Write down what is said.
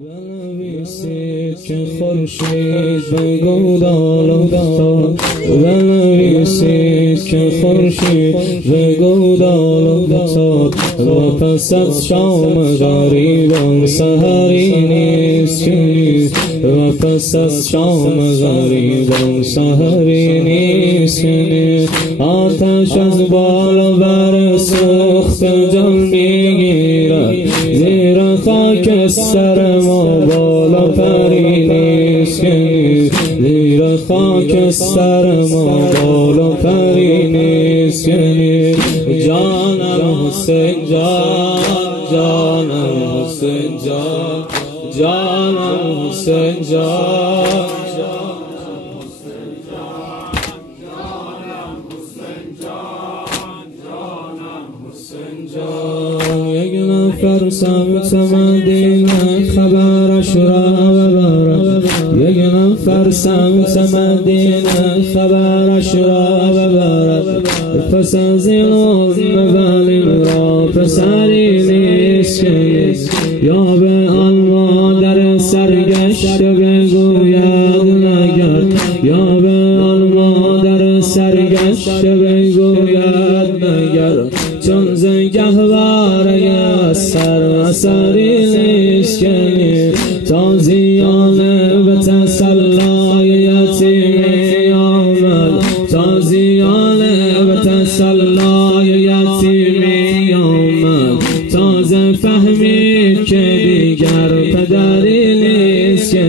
بنویسید که خورشید به گودال افتاد، بنویسید که خورشید به گودال افتاد و پس از شام غریبان سحری نیست که و پس از شام غریبان سحری نیست که آتش از بالا بر سوخت جان میگیرد زیر خاک سر ما بالا پری نیست که زیر خاک سر ما بالا پری نیست که جانم حسین جان جانم حسین جان جانم حسین جان یک نفر سمت مدینه خبرش را ببرد، یک نفر سمت مدینه خبرش را ببرد. پس از این اولین را پسری نیست که یا به آن مادر سرگشته بگوید نگر، یا به آن مادر سرگشته بگوید نگر، چون زگهواره سر اثری نیست که تازیانه به تسلای یتیمی آمد، تازیانه به تسلای یتیمی آمد، تازه فهمید که دیگر پدری نیست که